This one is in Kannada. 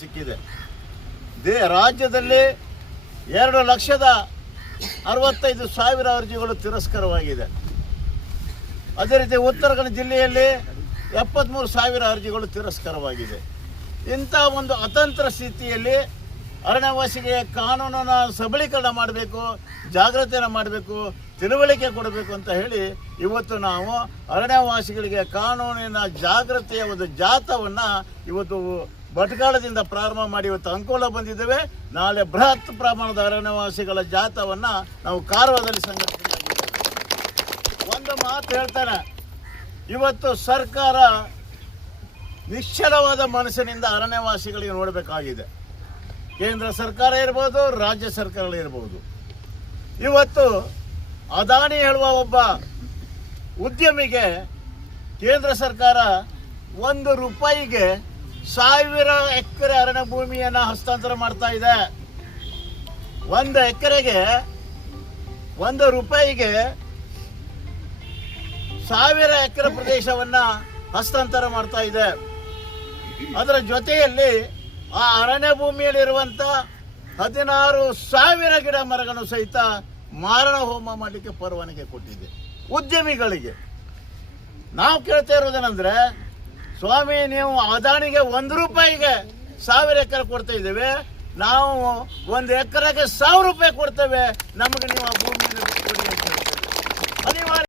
ಸಿಕ್ಕಿದೆ. ರಾಜ್ಯದಲ್ಲಿ 2,65,000 ಅರ್ಜಿಗಳು ತಿರಸ್ಕಾರವಾಗಿದೆ. ಅದೇ ರೀತಿ ಉತ್ತರ ಕನ್ನಡ ಜಿಲ್ಲೆಯಲ್ಲಿ 73,000 ಅರ್ಜಿಗಳು ತಿರಸ್ಕಾರವಾಗಿದೆ. ಇಂಥ ಒಂದು ಅತಂತ್ರ ಸ್ಥಿತಿಯಲ್ಲಿ ಅರಣ್ಯವಾಸಿಗೆ ಕಾನೂನನ್ನು ಸಬಲೀಕರಣ ಮಾಡಬೇಕು, ಜಾಗೃತಿಯನ್ನು ಮಾಡಬೇಕು, ತಿಳುವಳಿಕೆ ಕೊಡಬೇಕು ಅಂತ ಹೇಳಿ ಇವತ್ತು ನಾವು ಅರಣ್ಯವಾಸಿಗಳಿಗೆ ಕಾನೂನಿನ ಜಾಗೃತಿಯ ಒಂದು ಜಾಥಾವನ್ನು ಇವತ್ತು ಭಟ್ಕಳದಿಂದ ಪ್ರಾರಂಭ ಮಾಡಿ ಇವತ್ತು ಅಂಕೋಲ ಬಂದಿದ್ದೇವೆ. ನಾಳೆ ಬೃಹತ್ ಪ್ರಮಾಣದ ಅರಣ್ಯವಾಸಿಗಳ ಜಾಥಾವನ್ನು ನಾವು ಕಾರವಾರದಲ್ಲಿ ಸಂಘಟಿಸಿದ್ದೇವೆ. ಒಂದು ಮಾತು ಹೇಳ್ತಾನೆ, ಇವತ್ತು ಸರ್ಕಾರ ನಿಶ್ಚಲವಾದ ಮನಸ್ಸಿನಿಂದ ಅರಣ್ಯವಾಸಿಗಳಿಗೆ ನೋಡಬೇಕಾಗಿದೆ. ಕೇಂದ್ರ ಸರ್ಕಾರ ಇರ್ಬೋದು, ರಾಜ್ಯ ಸರ್ಕಾರಗಳು ಇರ್ಬೋದು. ಇವತ್ತು ಅದಾನಿ ಹೇಳುವ ಒಬ್ಬ ಉದ್ಯಮಿಗೆ ಕೇಂದ್ರ ಸರ್ಕಾರ ₹1 1000 ಎಕರೆ ಅರಣ್ಯ ಭೂಮಿಯನ್ನು ಹಸ್ತಾಂತರ ಮಾಡ್ತಾ ಇದೆ. 1 ಎಕರೆಗೆ ₹1 1000 ಎಕರೆ ಪ್ರದೇಶವನ್ನು ಹಸ್ತಾಂತರ ಮಾಡ್ತಾ ಇದೆ. ಅದರ ಜೊತೆಯಲ್ಲಿ ಆ ಅರಣ್ಯ ಭೂಮಿಯಲ್ಲಿರುವಂಥ 16,000 ಗಿಡ ಮರಗಳನ್ನು ಸಹಿತ ಮಾರಣ ಹೋಮ ಮಾಡಲಿಕ್ಕೆ ಪರವಾನಗಿ ಕೊಟ್ಟಿದೆ ಉದ್ಯಮಿಗಳಿಗೆ. ನಾವು ಕೇಳ್ತಾ ಇರೋದೇನೆಂದ್ರೆ, ಸ್ವಾಮಿ ನೀವು ಅದಾನಿಗೆ ₹1 1000 ಎಕರೆ ಕೊಡ್ತಾ ಇದ್ದೇವೆ, ನಾವು 1 ಎಕರೆಗೆ ₹1,000 ಕೊಡ್ತೇವೆ, ನಮಗೆ ನೀವು ಆ ಭೂಮಿಯನ್ನು